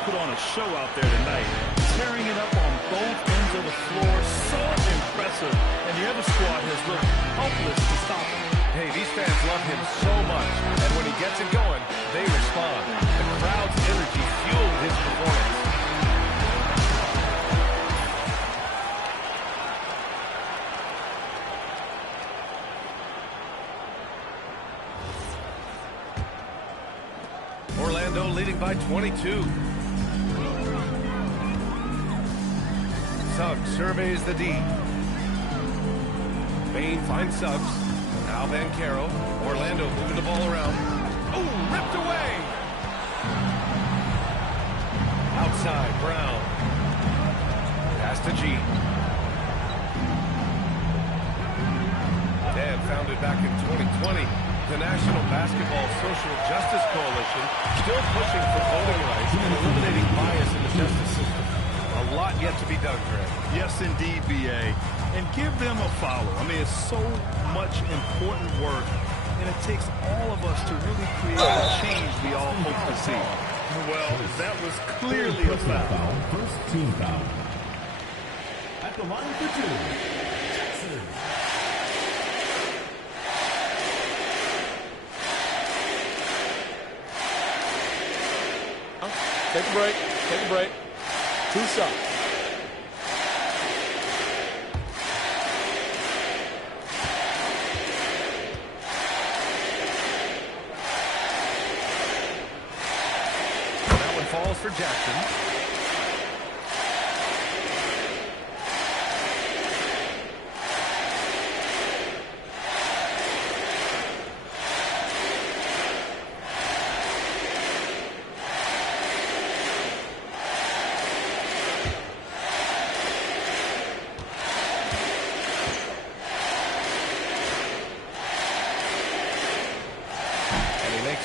Put on a show out there tonight, tearing it up on both ends of the floor. So impressive, and the other squad has looked helpless to stop him. Hey, these fans love him so much, and when he gets it going, they respond. The crowd's energy fueled his performance. Orlando leading by 22. Suggs surveys the D. Bain finds Suggs. Now Banchero. Orlando moving the ball around. Oh, ripped away! Outside, Brown. Pass to G. Dan founded back in 2020. The National Basketball Social Justice Coalition still pushing for voting rights and eliminating bias in the justice system. A lot yet to be done, Greg. Yes, indeed, B.A. And give them a follow. I mean, it's so much important work, and it takes all of us to really create the change we all hope to see. Well, that was clearly a foul. First team foul. At the line for two, Jackson. Take a break. Take a break. 2 shots. That one falls for Jackson.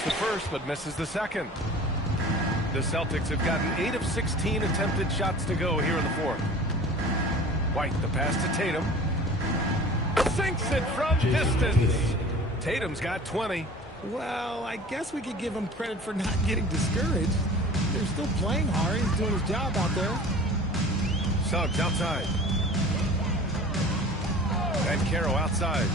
The first, but misses the second. The Celtics have gotten 8 of 16 attempted shots to go here in the fourth. White, the pass to Tatum. Sinks it from distance. Tatum's got 20. Well, I guess we could give him credit for not getting discouraged. They're still playing hard. He's doing his job out there. Suggs outside. Banchero outside.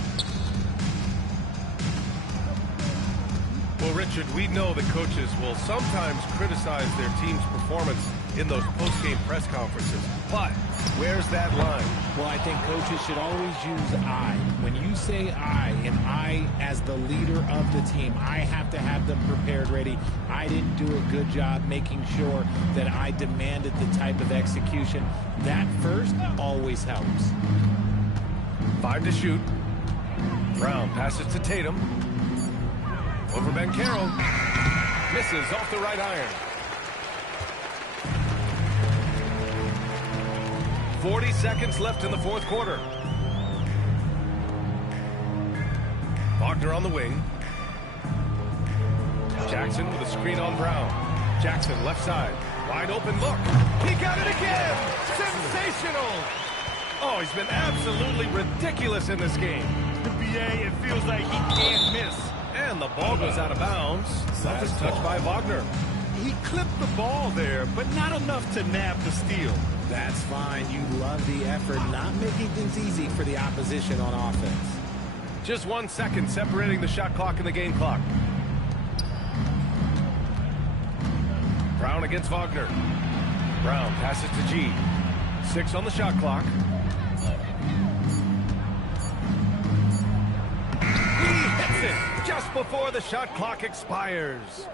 Well, Richard, we know that coaches will sometimes criticize their team's performance in those post-game press conferences. But where's that line? Well, I think coaches should always use I. When you say I, and I as the leader of the team, I have to have them prepared, ready. I didn't do a good job making sure that I demanded the type of execution. That first always helps. 5 to shoot. Brown passes to Tatum. Over Banchero. Misses off the right iron. 40 seconds left in the fourth quarter. Wagner on the wing. Jackson with a screen on Brown. Jackson left side. Wide open look. He got it again. Sensational. Oh, he's been absolutely ridiculous in this game. The BA, it feels like he can't miss. And the ball goes out of bounds. Last touch by Wagner. He clipped the ball there, but not enough to nab the steal. That's fine. You love the effort, not making things easy for the opposition on offense. Just 1 second separating the shot clock and the game clock. Brown against Wagner. Brown passes to G. 6 on the shot clock. He hits it just before the shot clock expires.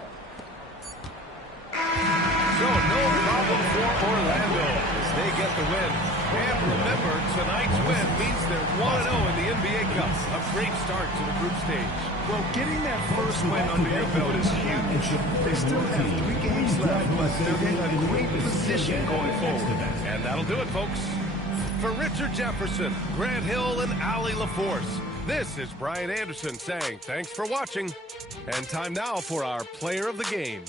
So no problem for Orlando as they get the win. And remember, tonight's win means they're 1-0 in the NBA Cup. A great start to the group stage. Well, getting that first win under your belt is huge. They still have 3 games left, but they're in a great position going forward. And that'll do it, folks. For Richard Jefferson, Grant Hill, and Ali LaForce, this is Brian Anderson saying thanks for watching. And time now for our player of the game.